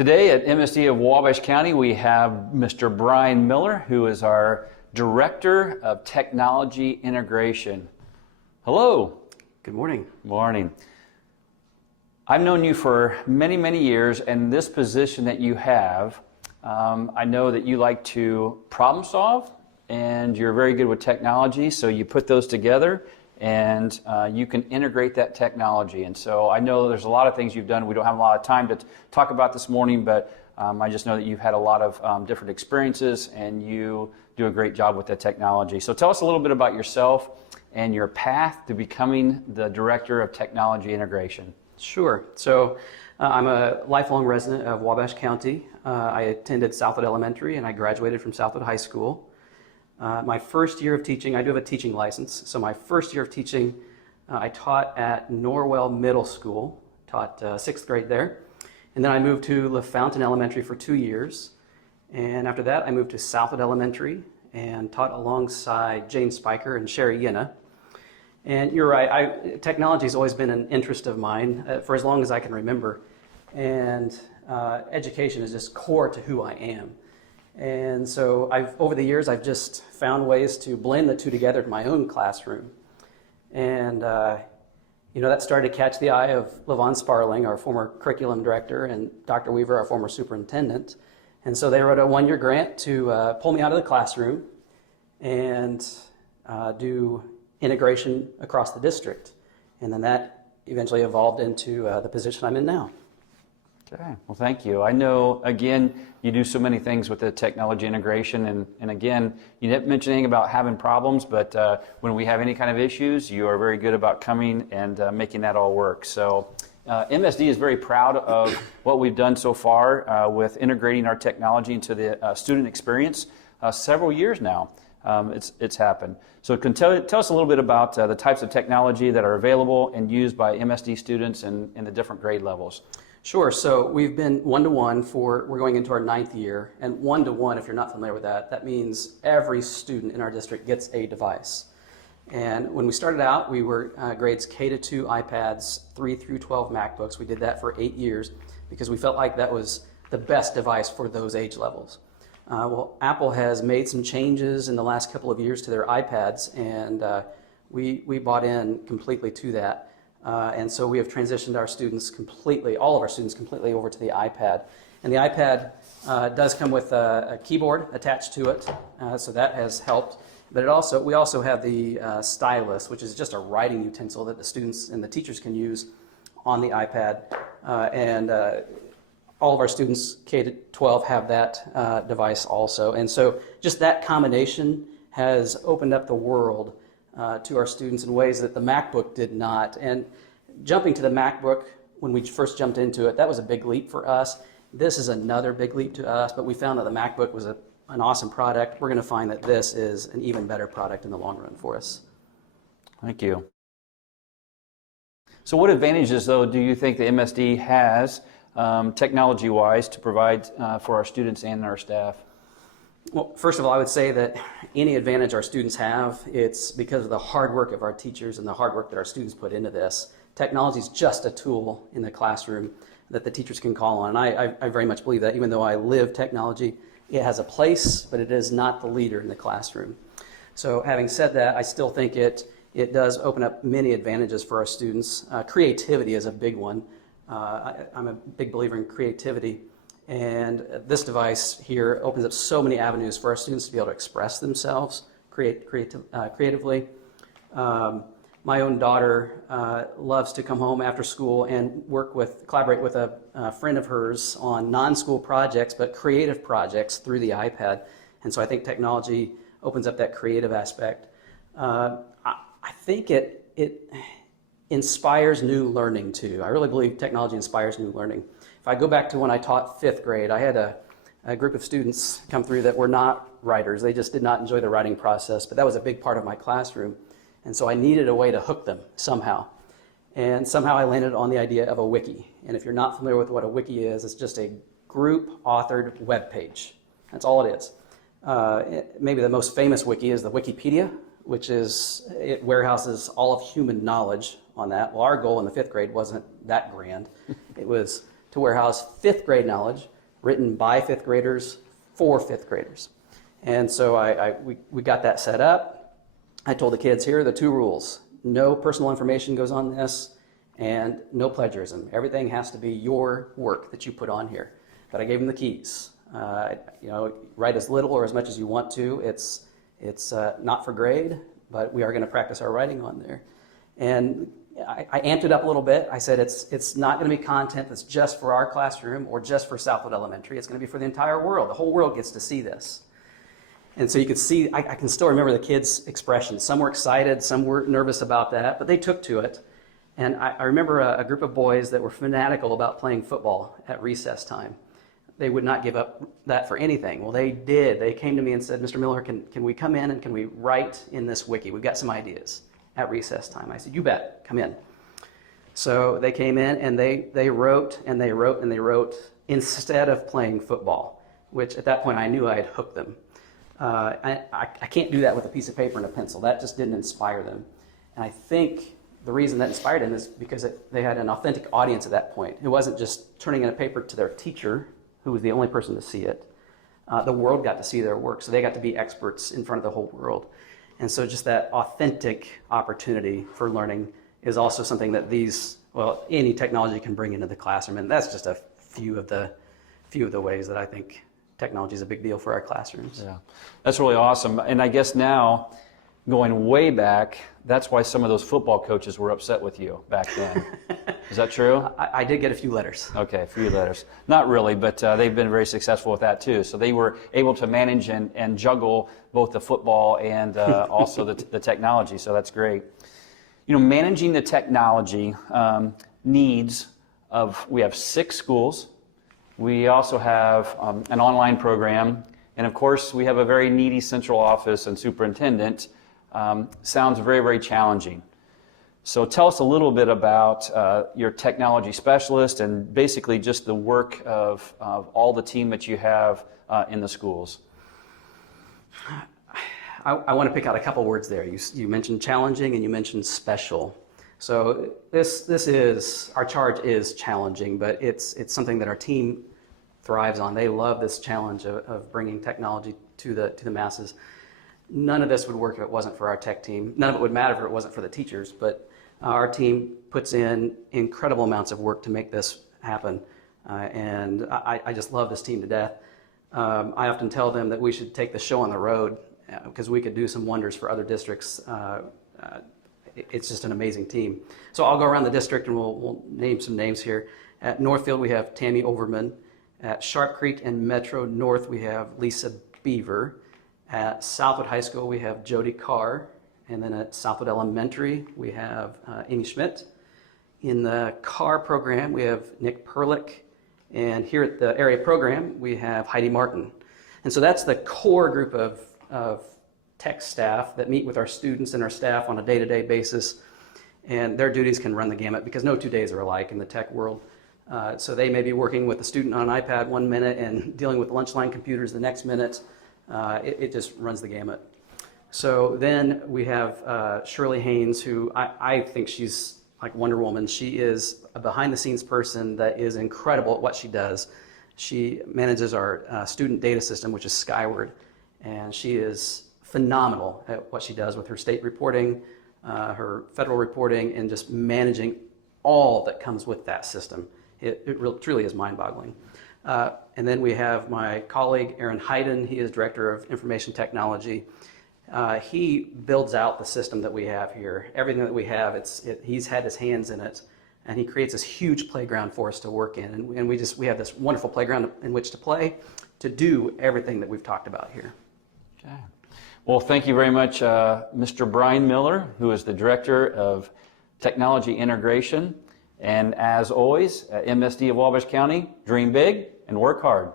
Today at MSD of Wabash County, we have Mr. Brian Miller, who is our Director of Technology Integration. Hello. Good morning. Morning. I've known you for many, many years, and this position that you have, I know that you like to problem solve, and you're very good with technology, so you put those together, and you can integrate that technology. And so I know there's a lot of things you've done. We don't have a lot of time to talk about this morning, but I just know that you've had a lot of different experiences, and you do a great job with that technology. So tell us a little bit about yourself and your path to becoming the Director of Technology Integration. Sure. So I'm a lifelong resident of Wabash County. I attended Southwood Elementary and I graduated from Southwood High School. My first year of teaching, I do have a teaching license, so my first year of teaching, I taught at Norwell Middle School, taught 6th grade there. And then I moved to LaFountain Elementary for 2 years. And after that, I moved to Southwood Elementary and taught alongside Jane Spiker and Sherry Yenna. And you're right, technology has always been an interest of mine for as long as I can remember. And education is just core to who I am. And so over the years, I've just found ways to blend the two together in my own classroom. And that started to catch the eye of LaVon Sparling, our former curriculum director, and Dr. Weaver, our former superintendent. And so they wrote a one-year grant to pull me out of the classroom and do integration across the district. And then that eventually evolved into the position I'm in now. Okay, well, thank you. I know, again, you do so many things with the technology integration, and again, you didn't mention anything about having problems, but when we have any kind of issues, you are very good about coming and making that all work. So MSD is very proud of what we've done so far with integrating our technology into the student experience. Several years now, it's happened. So can tell us a little bit about the types of technology that are available and used by MSD students in the different grade levels. Sure. So we've been one-to-one we're going into our 9th year. And one-to-one, if you're not familiar with that, that means every student in our district gets a device. And when we started out, we were grades K-2 iPads, 3 through 12 MacBooks. We did that for 8 years because we felt like that was the best device for those age levels. Well, Apple has made some changes in the last couple of years to their iPads, and we bought in completely to that. And so we have transitioned our students completely, all of our students completely over to the iPad. And the iPad does come with a keyboard attached to it, so that has helped. But we also have the stylus, which is just a writing utensil that the students and the teachers can use on the iPad. And all of our students K-12 have that device also. And so just that combination has opened up the world to our students in ways that the MacBook did not. And jumping to the MacBook, when we first jumped into it, that was a big leap for us. This is another big leap to us, but we found that the MacBook was an awesome product. We're going to find that this is an even better product in the long run for us. Thank you. So what advantages, though, do you think the MSD has technology-wise to provide for our students and our staff? Well, first of all, I would say that any advantage our students have, it's because of the hard work of our teachers and the hard work that our students put into this. Technology is just a tool in the classroom that the teachers can call on. And I very much believe that. Even though I live technology, it has a place, but it is not the leader in the classroom. So having said that, I still think it does open up many advantages for our students. Creativity is a big one. I'm a big believer in creativity. And this device here opens up so many avenues for our students to be able to express themselves creatively. My own daughter loves to come home after school and collaborate with a friend of hers on non-school projects, but creative projects through the iPad. And so I think technology opens up that creative aspect. I think it inspires new learning too. I really believe technology inspires new learning. If I go back to when I taught 5th grade, I had a group of students come through that were not writers. They just did not enjoy the writing process, but that was a big part of my classroom. And so I needed a way to hook them somehow. And somehow I landed on the idea of a wiki. And if you're not familiar with what a wiki is, it's just a group-authored web page. That's all it is. Maybe the most famous wiki is the Wikipedia, it warehouses all of human knowledge on that. Well, our goal in the 5th grade wasn't that grand. It was to warehouse fifth grade knowledge written by fifth graders for fifth graders. And so we got that set up. I told the kids, here are the 2 rules. No personal information goes on this, and no plagiarism. Everything has to be your work that you put on here. But I gave them the keys. Write as little or as much as you want to. It's not for grade, but we are going to practice our writing on there. And I amped it up a little bit. I said it's not going to be content that's just for our classroom or just for Southwood Elementary. It's going to be for the entire world. The whole world gets to see this. And so you could see, I can still remember the kids' expressions. Some were excited, some were nervous about that, but they took to it. And I remember a group of boys that were fanatical about playing football at recess time. They would not give up that for anything. Well, they did. They came to me and said, Mr. Miller, can we come in and can we write in this wiki? We've got some ideas at recess time. I said, you bet, come in. So they came in and they wrote and they wrote and they wrote instead of playing football, which at that point I knew I had hooked them. I can't do that with a piece of paper and a pencil. That just didn't inspire them. And I think the reason that inspired them is because they had an authentic audience at that point. It wasn't just turning in a paper to their teacher, who was the only person to see it. The world got to see their work, so they got to be experts in front of the whole world. And so just that authentic opportunity for learning is also something that any technology can bring into the classroom. And that's just a few of the ways that I think technology is a big deal for our classrooms. Yeah, that's really awesome. And I guess now, going way back, that's why some of those football coaches were upset with you back then. Is that true? I did get a few letters. Okay, a few letters. Not really, but they've been very successful with that too. So they were able to manage and juggle both the football and also the technology. So that's great. Managing the technology needs we have 6 schools. We also have an online program. And of course, we have a very needy central office and superintendent. Sounds very, very challenging. So tell us a little bit about your technology specialist and basically just the work of all the team that you have in the schools. I want to pick out a couple words there. You mentioned challenging and you mentioned special. So our charge is challenging, but it's something that our team thrives on. They love this challenge of bringing technology to the masses. None of this would work if it wasn't for our tech team. None of it would matter if it wasn't for the teachers, but our team puts in incredible amounts of work to make this happen. And I just love this team to death. I often tell them that we should take the show on the road because we could do some wonders for other districts. It's just an amazing team. So I'll go around the district and we'll name some names here. At Northfield, we have Tammy Overman. At Sharp Creek and Metro North, we have Lisa Beaver. At Southwood High School, we have Jody Carr. And then at Southwood Elementary, we have Amy Schmidt. In the Carr program, we have Nick Perlick. And here at the area program, we have Heidi Martin. And so that's the core group of tech staff that meet with our students and our staff on a day-to-day basis. And their duties can run the gamut because no 2 days are alike in the tech world. So they may be working with a student on an iPad 1 minute and dealing with lunch line computers the next minute. It just runs the gamut. So then we have Shirley Haynes, who I think she's like Wonder Woman. She is a behind-the-scenes person that is incredible at what she does. She manages our student data system, which is Skyward, and she is phenomenal at what she does with her state reporting, her federal reporting, and just managing all that comes with that system. It truly is mind-boggling. And then we have my colleague, Aaron Hayden. He is Director of Information Technology. He builds out the system that we have here. Everything that we have, he's had his hands in it, and he creates this huge playground for us to work in. And we have this wonderful playground in which to play, to do everything that we've talked about here. Okay. Well, thank you very much, Mr. Brian Miller, who is the Director of Technology Integration. And as always, at MSD of Wabash County, dream big and work hard.